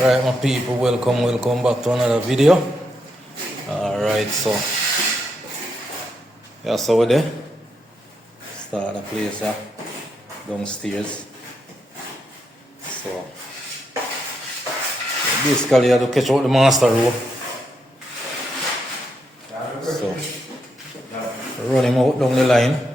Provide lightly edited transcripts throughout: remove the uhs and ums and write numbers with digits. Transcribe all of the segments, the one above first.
Alright my people, welcome back to another video. Alright, so yeah, so we're there. Start the place downstairs. So basically I have to catch out the master row. So run him out down the line.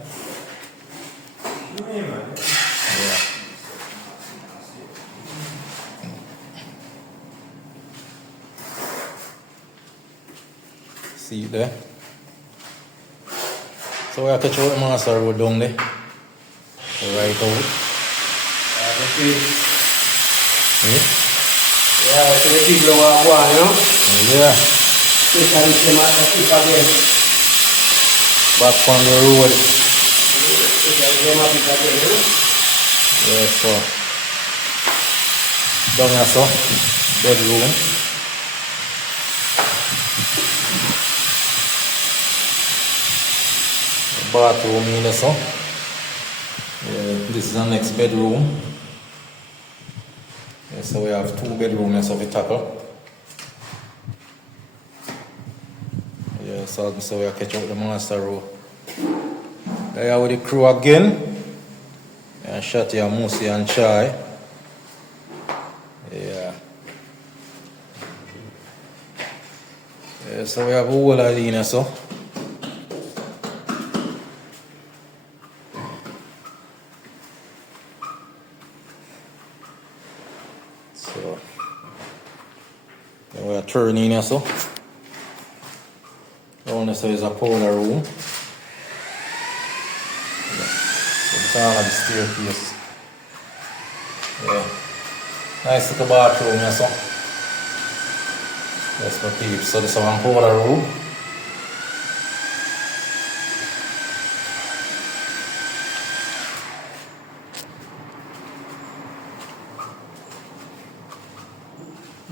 See it there. So we have to catch out the master road down there. Right out. Yeah, so the people are one, you know? Yeah. Back on the road. Yeah, so down here, so bedroom. Bathroom in there, so yeah, this is the next bedroom. Yeah, so we have two bedrooms of the tackle. Yeah, so we are catch out the master row. There with the crew again. And Shati and Musi and Chai. Yeah. Yeah, so we have a whole arena, so. So then we are turning here, so. Down there, so is a powder room. Yeah. So this is all of the staircase. Yeah. Nice little bathroom here, so. That's my peeps. So this is one powder room.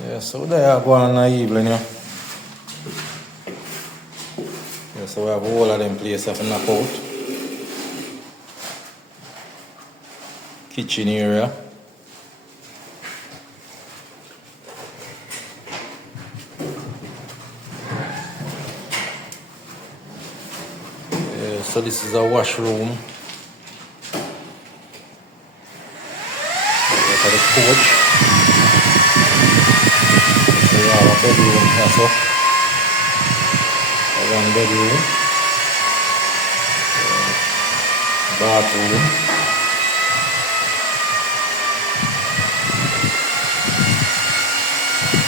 Yeah, so there I go on in the evening, yeah. Yeah, so we have all of them places to knock out. Kitchen area. Yeah, so this is a washroom. For the porch. So we have a bedroom here, so. One bedroom. Bathroom.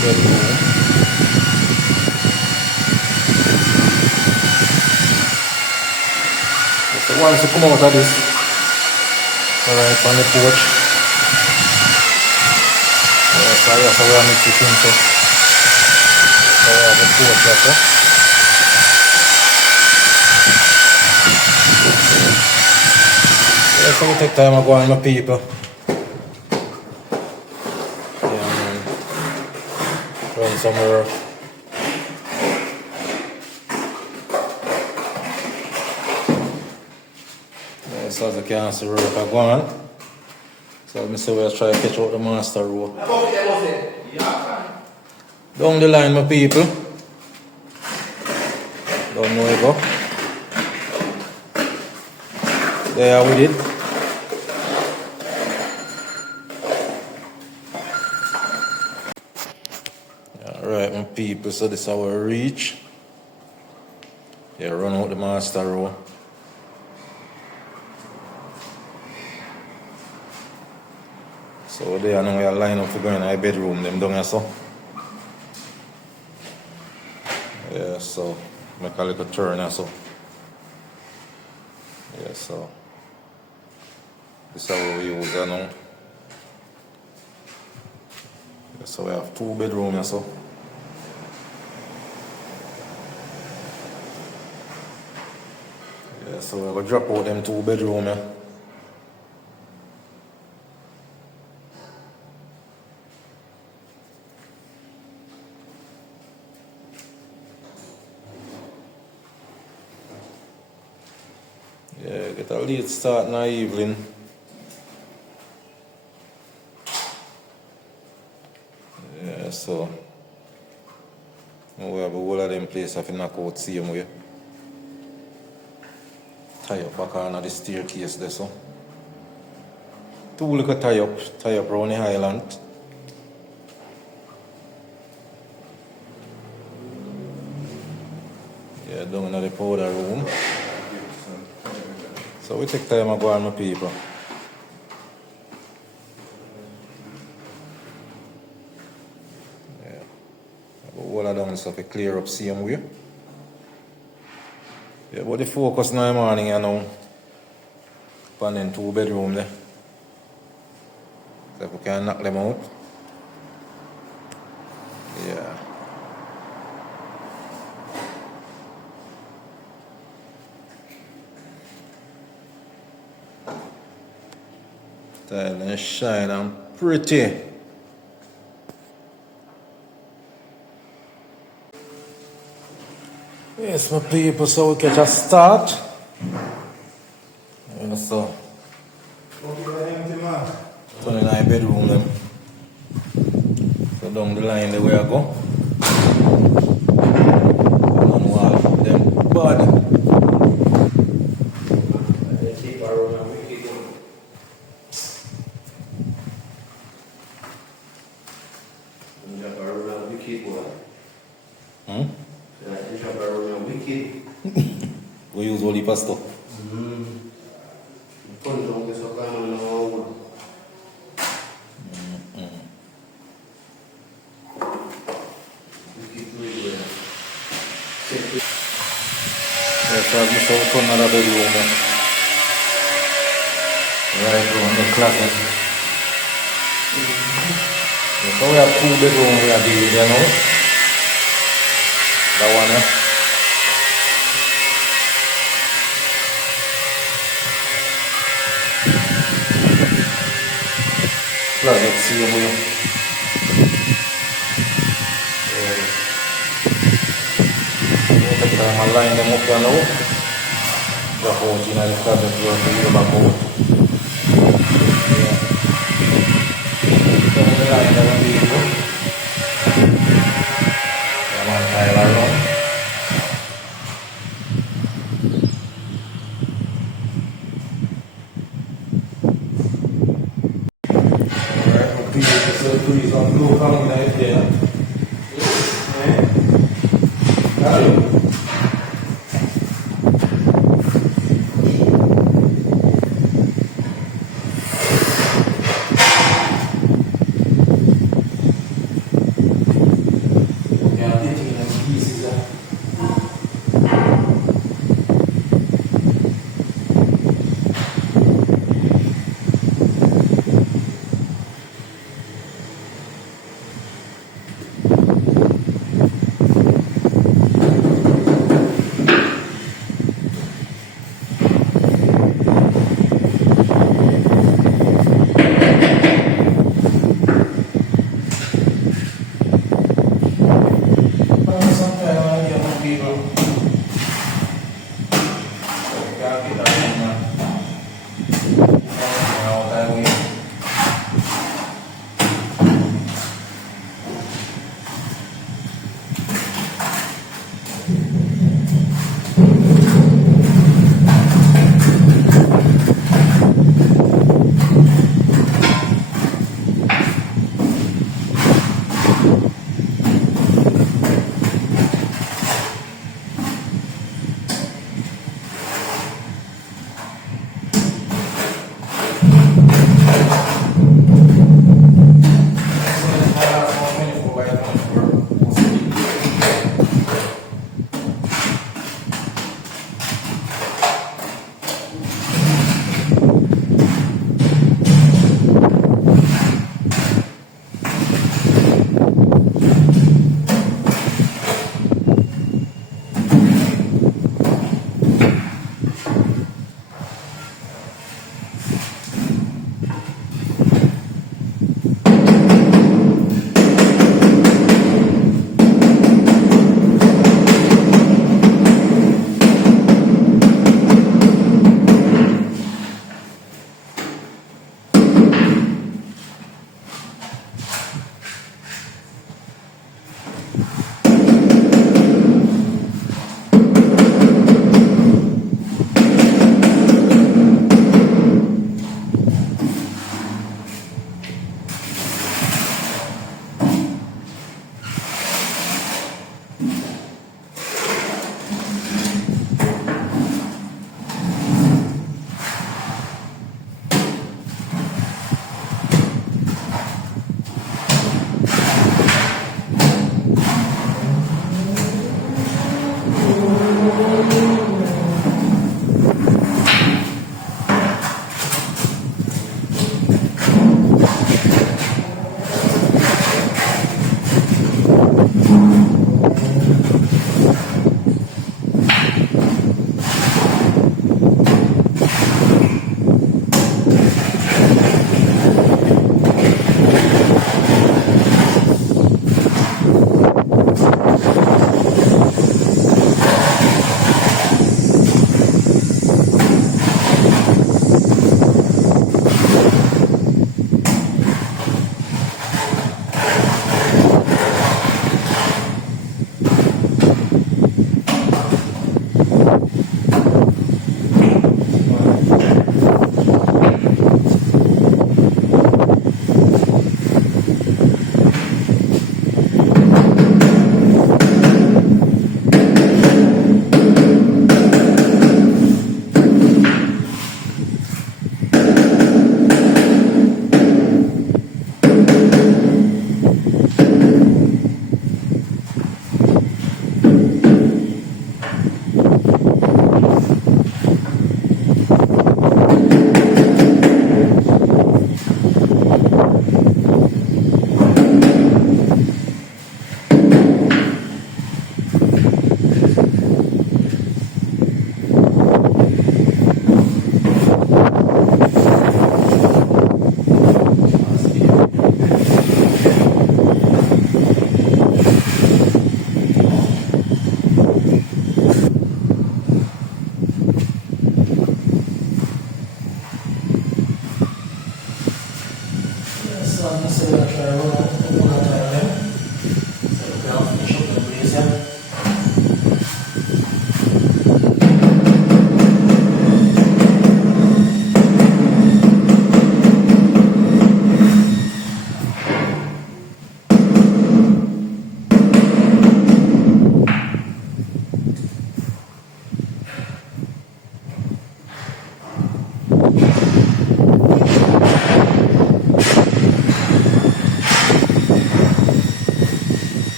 Bedroom. So once you come out of this, alright, on the porch. So we are mixing things, so we have the porch here, so. Yeah, so we take time to go on my people. Yeah, man. Run somewhere. Yeah, so as you can see, work are going. So let me see where I try to catch out the master row. Down the line, my people. Don't know where to go. There we did. Alright my people, so this is our reach. Yeah, run out the master row. So there now we are line up to go in our bedroom them down here, so. Yeah, so make a little turn here, so. Yeah, so this is how we use it now. Yeah, so we have two bedrooms here, so. Yeah, so we're going to drop out them two bedrooms here. Yeah, get a late start in the evening. Yeah. so we have a whole of them place have to knock out same way. Tie up back on the staircase there so. Two little tie up around the island. Yeah, down in the powder room. So we take time to go on my people. Yeah. All of them stuff to clear up same way. Yeah, but the focus now in the morning, you know, upon them 2 bedroom there. So if we can knock them out. Yeah. Tile and shine and pretty. Yes, my people, so we catch a start. Yeah, so. 29 bedroom them. So down the line the way I go. Down wall them bad. We use only pastor. Yes, I've just opened another bedroom. Right around the closet. So we have 2 bedrooms we are dealing, you know. That one, eh? Closet, see you. I line them up, you know. Drop out in the closet where to wheel back out. Yeah. So the line them up here. Yeah, man, tile around. Alright, my people, so the trees on blue coming right there. How you?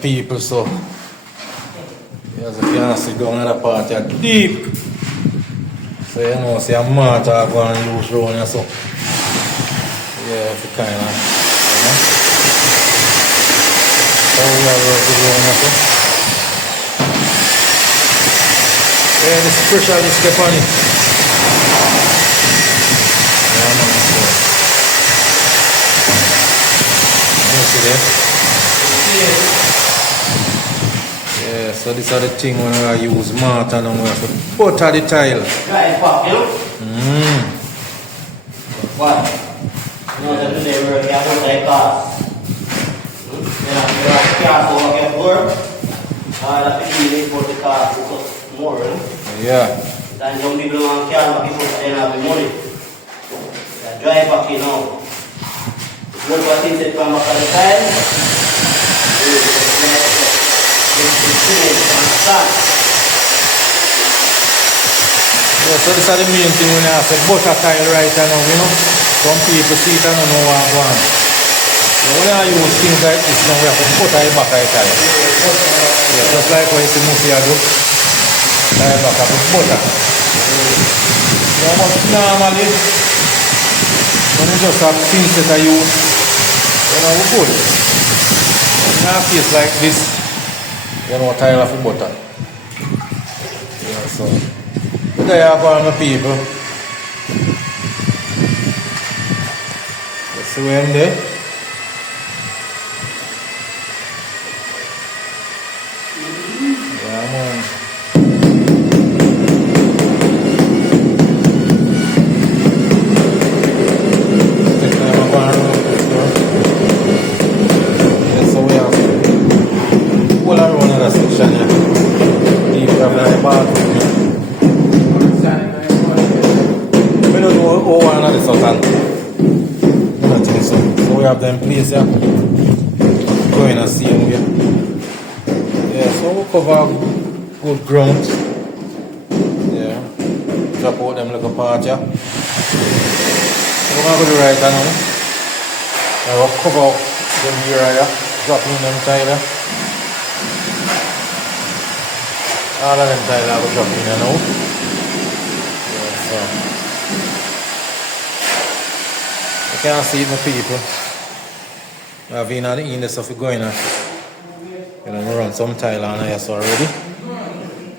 people, so as you can see down in the part here deep. So you know, see a mortar going loose round here, so yeah, it's kind of, you know. So we are working round here, so yeah, this pressure just kept on it. Yeah, man, so you see there? Yeah, so this are the thing when I use mortar now, we have to butter the tile. Dry pop, you know? What? You know that today we're going to put like cars. You know, cars over here for that people for the car to cost more, you know? Yeah. Then some people want car but people don't have the money. They dry pop, you know. One person said from the tile. Yeah, so this is the main thing when I say butter tile right now, you know. Some people see it and don't know what I want. So when I use things like this now, we have to butter the back of the tile. Yeah, just like what you see Musia do. Tile back of the butter. Yeah, but normally, when you just have things that I use, you know, we're good. In a case like this, you know, tile of the butter. Yeah, so there you go, my people. You see where I'm there? Yeah, man. Take time to go around this door. Yeah, so we have all around that section here. Deep have like bathroom here. We don't know how one of this out and nothing, so we have them place here. Going and see them here. Yeah, so we cover good ground. Yeah. Drop out them little part here. So we're going to go to the right now. And we'll cover them here. Drop in them tile here. All of them tile will drop in here now. Yeah, so you can see it, my people. I've been on the index of going on. You know, we run some tile on here so already.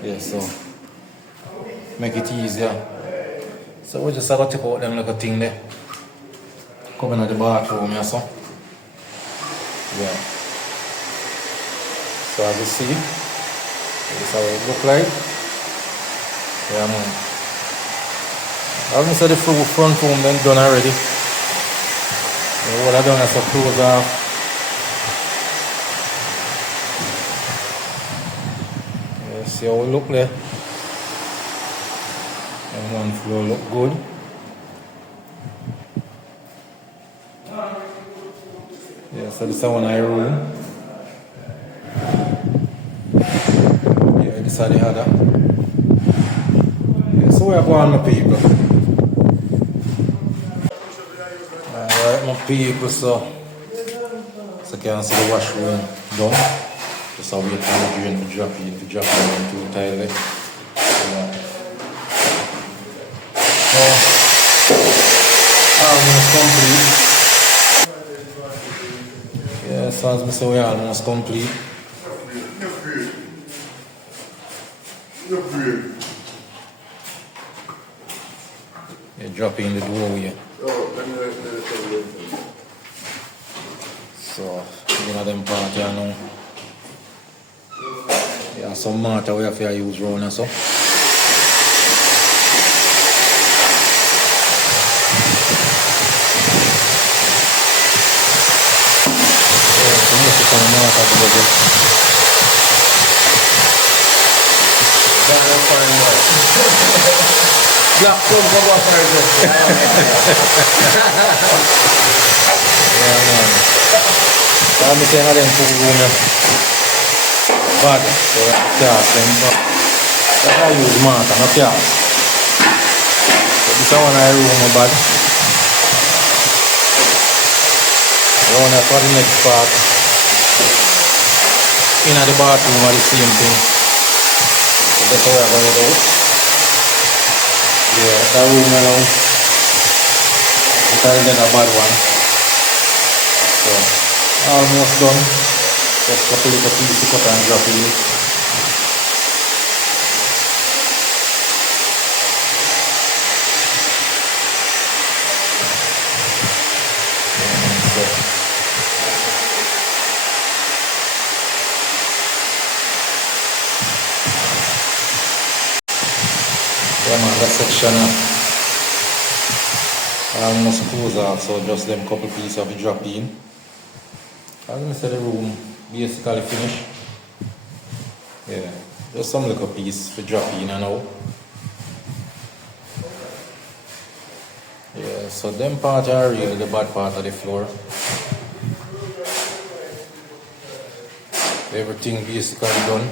Yeah, so make it easier. So we just have to take out them little thing there. Coming out the bathroom here, so. Yeah. So as you see, this is how it look like. Yeah, man. I've said the front room then done already. What I done is to close off. Yeah, see how it look there. And one floor look good. Yeah, so this is one eye room. Yeah, this is the other. Yeah, so we are going, my people. Alright, my people, so you can see the washroom done. Just wait for the drain to drop in, into the tile there. Yeah. So, almost complete. Yeah, so as I say, we are almost complete. Yeah, drop in the doorway. So, you know them part here now. Yeah, some mortar we have to use round and so. Yeah, so most of the mortar to go there. That's fine, boy. Black come from what I do. Yeah, man. I'm saying I didn't put room here. Bad, so that's them. That's how I use mortar, not gas. So this is one I room bad. The one for the next part. in the bathroom are the same thing. So that's how we're going to do it. Yeah, that room now, it's already a bad one. So, almost done. Just cut a little piece to cut and drop in. Yeah man, that section almost close off, so just them couple pieces of it drop in. As I said, the room basically finished. Yeah, just some little piece to drop in and out. Yeah, so them part are really the bad part of the floor. Everything basically done.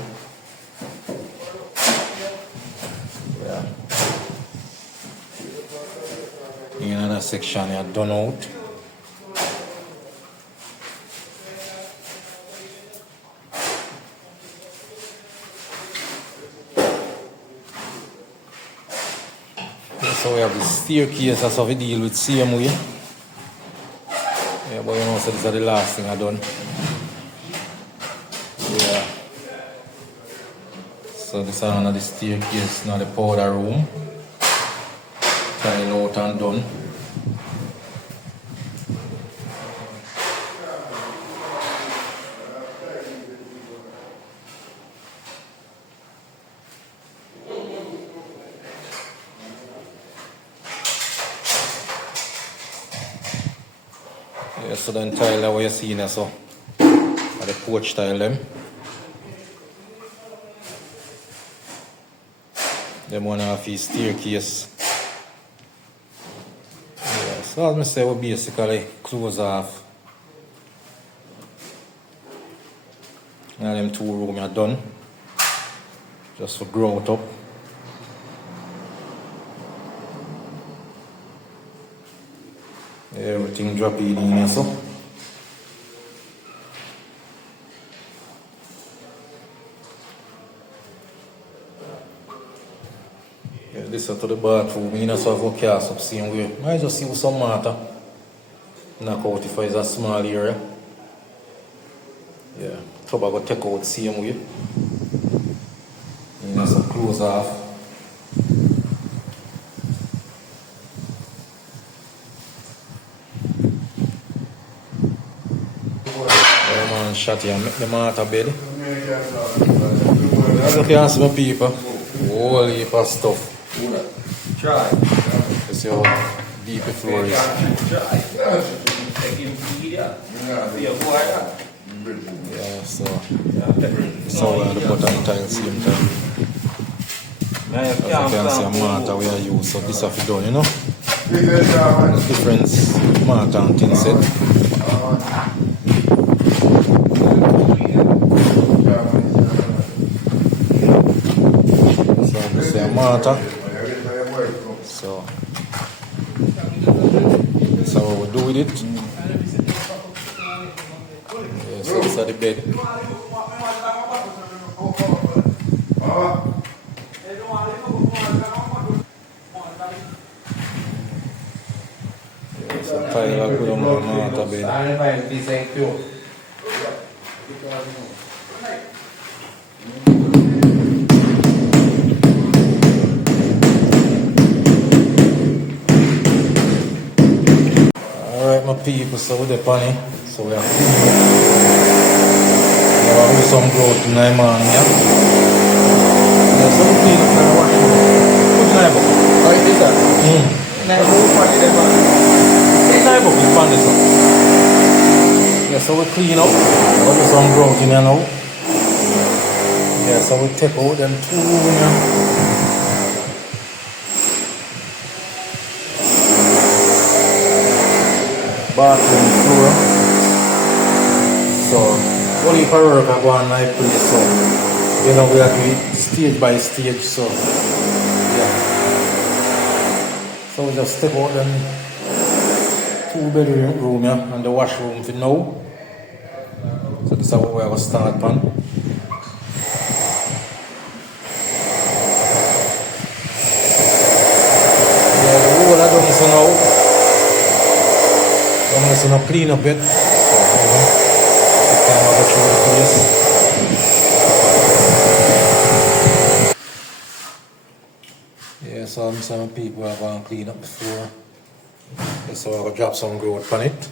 Yeah. In another section are done out. So we have the staircase, that's how we deal with same way. Yeah, but you know, so this is the last thing I done. Yeah. So this is another staircase, now the powder room. Tile out and done. Yeah, so then tile that what you see now, so are the porch tile them. Them one off his staircase. Yeah, so as I say, we basically close off. Now them two rooms are done. Just for grow it up. Everything drop in here, so. Yeah, this is to the bathroom. You know, so I go cast up same way. I just use some mortar. Knock out if it's a small area. Yeah, tub I go take out same way. You know, so close off. Shot here, make the mortar bed. As you can see my people, whole heap of stuff. Try. You see how deep the floor is. Yeah, so the bottom tile same time. As you can see a mortar we are used, so this have to done, you know. The difference mortar and tin set. Mortar. So that's how we do with it. Yeah, so this is the bed. Yeah, so tile I put on the mortar bed. Alright my people, so with the bunny, so we have some growth in my man, yeah? There's some clean up and wash. Put in my book. How it is that? It's my book, we found this up. Yeah, so we clean up, we do some growth in here now. Yeah, so we take out them two in here. Bathroom floor. So, only for work I go on my place, so you know we have to do it stage by stage, so yeah. So we just step out them 2 bedroom room, yeah, and the washroom for now. So this is what we have to start on. place is not clean up yet. It's time to go through the place. Yeah, so some people are going to clean up the floor. So I'm going to drop some growth on it.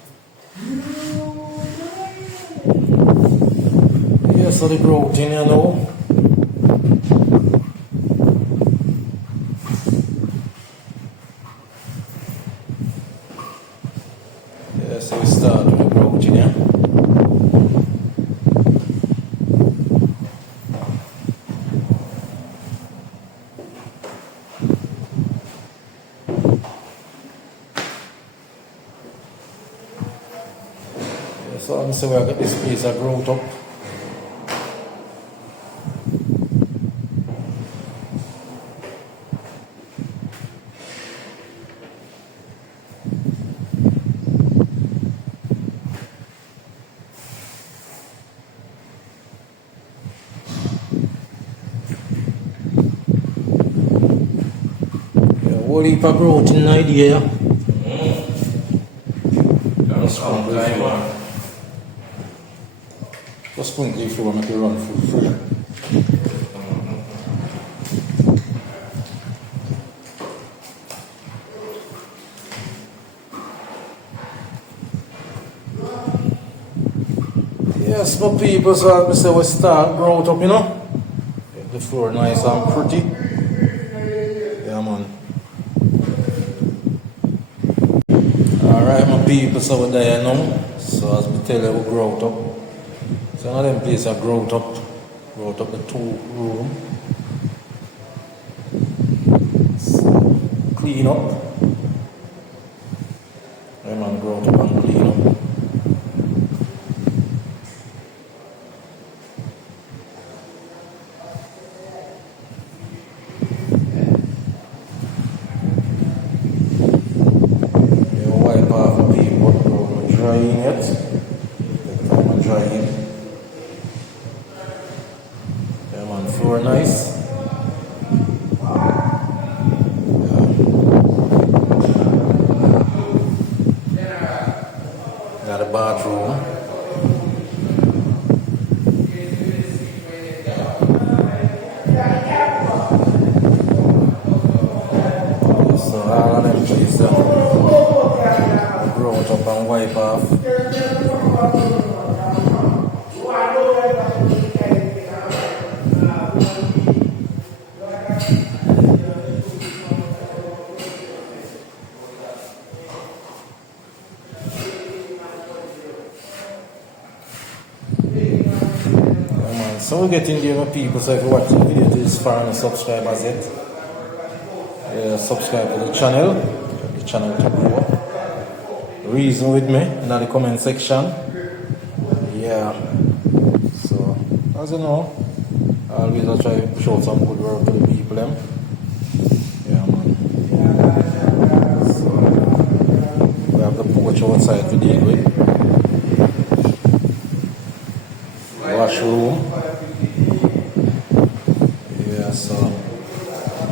Yeah, so the growth in here now. Yeah, so we start with the growth in here. So I'm saying I got this place of growth up. Yeah, whole heap of growth in the idea. Just sprinkle the floor, make it run free. Yes, my people, so I say we start growth up, you know. Get the floor nice and pretty. Yeah, man. Alright, my people, so we're there now. So as we tell you, we growth up. So now them place are growth up the 2 room. So clean up. Yeah, man, growth up and clean up. Drying it. Take time and drying. Yeah, man, floor nice. Got a bathroom. So all of them places grow it up and wipe off. So we're getting there, my people. So if you watch the video to this far and subscribe as it, subscribe to the channel to grow. Reason with me in the comment section. Yeah. So as you know, always I try to show some good work to the people them. Yeah, man. So we have the porch outside to deal with. Washroom. Yeah, so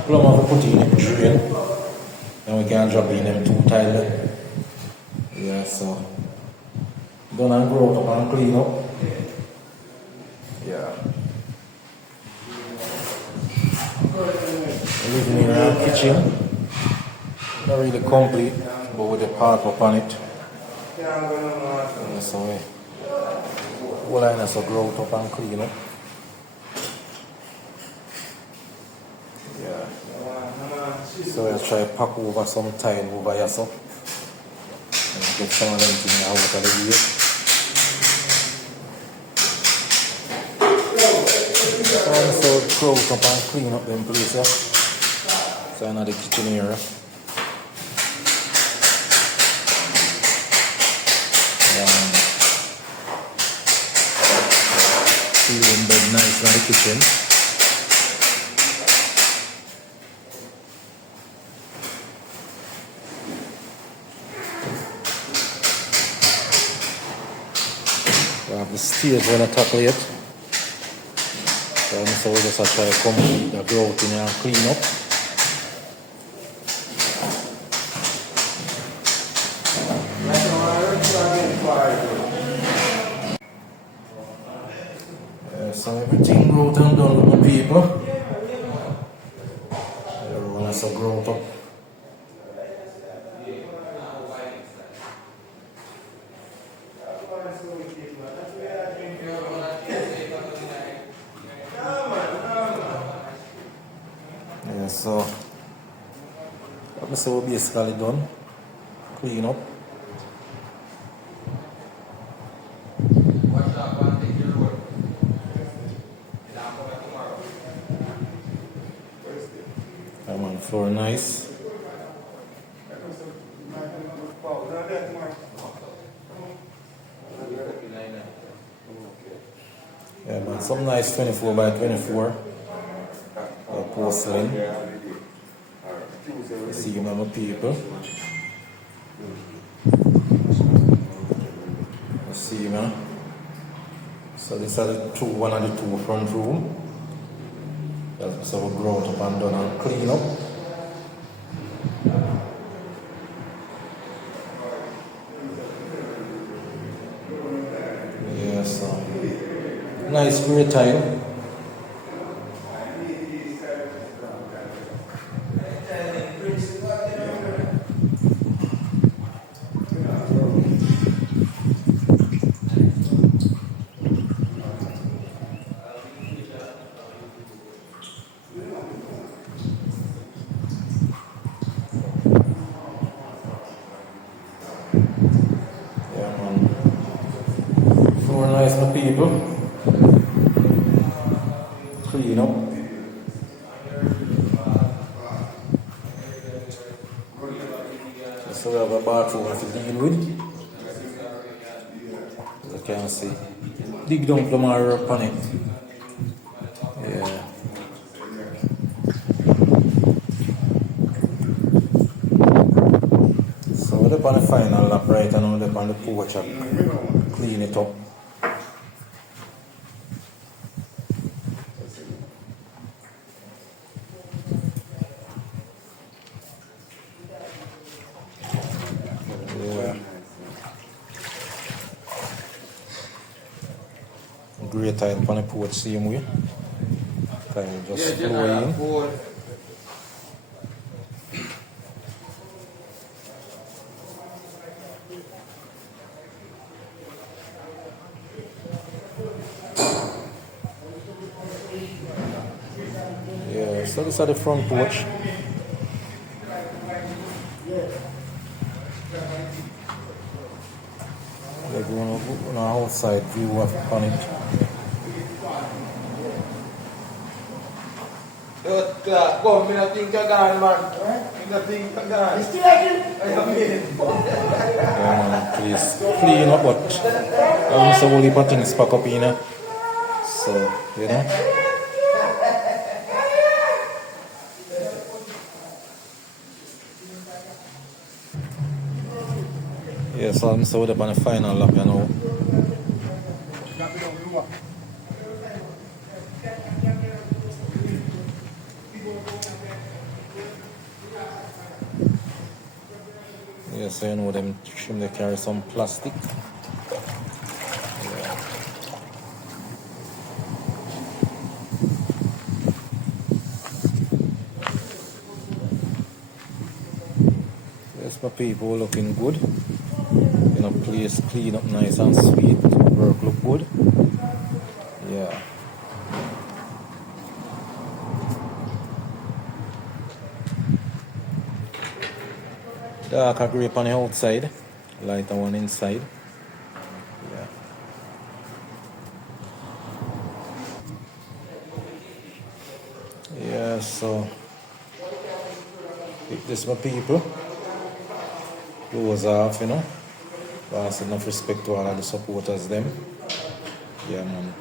plumber will put in them drain, and we can drop in them 2 tiles. Yeah, so done and grow up and clean up. Yeah. Living in our kitchen. Not really complete, but with the part up on it. Yeah, so all I know, so grow up and clean up. Yeah. So I try to pack over some tile over here so and get some of them things out of the way. So close up and clean up them places. So another kitchen area. Clean bed nice in the kitchen. We have the stairs when I tackle it. So we just try to complete the growth in and clean up. people. Everyone has a growth up. Yeah, so let me say we're basically done. Clean up. I'm on floor nice. Yeah man, some nice 24 by 24 porcelain. See you my people. See man. So these are the two, one of the two front room. So we grow up and done and clean up. Yeah, so nice grey tile. Yeah man. Floor nice my people. Clean up. So we have a bathroom to deal with. As you can see. Dig down tomorrow upon it. Yeah. So we're up on the final lap right now, we're up on the porch and clean it up. Yeah. Great tile upon the porch, same way. Tile just flow in. Yeah, so this is the front porch. We're going on our outside view upon it. Kung minating kagaan man, minating kagaan. Yeah man, please clean up but so only put things back up in here. So, you know. Yeah, so I'm so up on the final lap, you know. Yeah, so you know them trim, they carry some plastic. Yeah. Yes, my people looking good. You know, place clean up nice and sweet. Work look good. Yeah. Darker grape on the outside, lighter one inside. Yeah. Yeah, so if this my people, close off, you know. Pass enough respect to all of the supporters them. Yeah man.